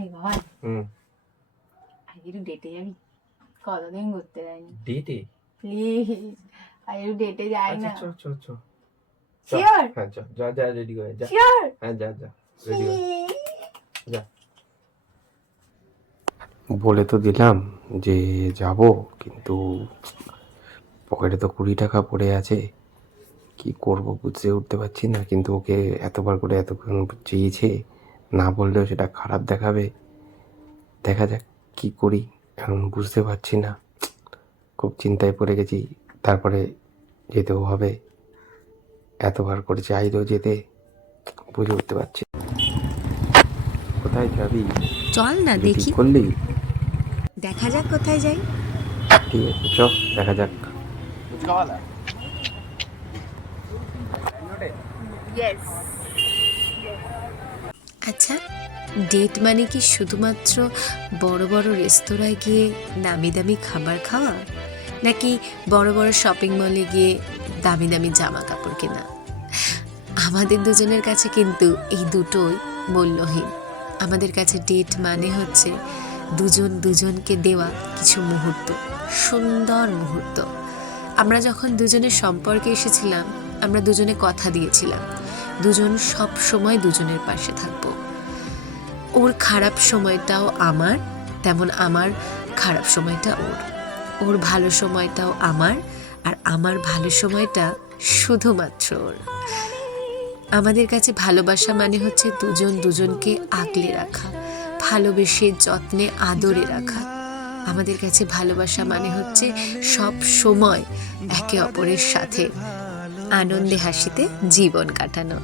এই বাবা, আজকে একটু ডেটে যাবি? কতদিন ঘুরতে যায়নি। ডেটে? প্লিজ আজ একটু ডেটে যাই না। চল চল চল। শিওর? হ্যাঁ চল, যা যা রেডি হয়ে যা। শিওর? হ্যাঁ যা যা রেডি হয়ে যা। বলে তো দিলাম যে যাব, কিন্তু পকেটে তো 20 টাকা পড়ে আছে। কি করব বুঝতে উঠতে পারছি না, কিন্তু ওকে এতবার করে এতক্ষণ চেয়েছে, না বললেও সেটা খারাপ দেখাবে। দেখা যাক কি করি, এখন বুঝতে পারছি না, খুব চিন্তায় পড়ে গেছি। তারপরে যেতেও হবে, এতবার করে চাইলেও যেতে বুঝে উঠতে পারছি। কোথায় যাবি? চল না কিছু দেখি, ঠিক করলি? দেখা যাক কোথায় যাই। ঠিক আছে চ, দেখা যাক। আচ্ছা, ডেট মানে কি শুধুমাত্র বড় বড় রেস্তোরাঁয় গিয়ে দামি দামি খাবার খাওয়া, নাকি বড় বড় শপিং মলে গিয়ে দামি দামি জামা কাপড় কেনা? আমাদের দুজনের কাছে কিন্তু এই দুটোই মূল্যহীন। আমাদের কাছে ডেট মানে হচ্ছে দুজন দুজনকে দেওয়া কিছু মুহূর্ত, সুন্দর মুহূর্ত। আমরা যখন দুজনের সম্পর্কে এসেছিলাম, আমরা দুজনে কথা দিয়েছিলাম দুজন সব সময় দুজনের পাশে থাকবো। ওর খারাপ সময়টাও আমার, তেমন আমার খারাপ সময়টা ওর। ওর ভালো সময়টাও আমার, আর আমার ভালো সময়টা শুধুমাত্র ওর। আমাদের কাছে ভালোবাসা মানে হচ্ছে দুজন দুজনকে আগলে রাখা, ভালোবেসে যত্নে আদরে রাখা। আমাদের কাছে ভালোবাসা মানে হচ্ছে সব সময় একে অপরের সাথে আনন্দে হাসিতে জীবন কাটানো।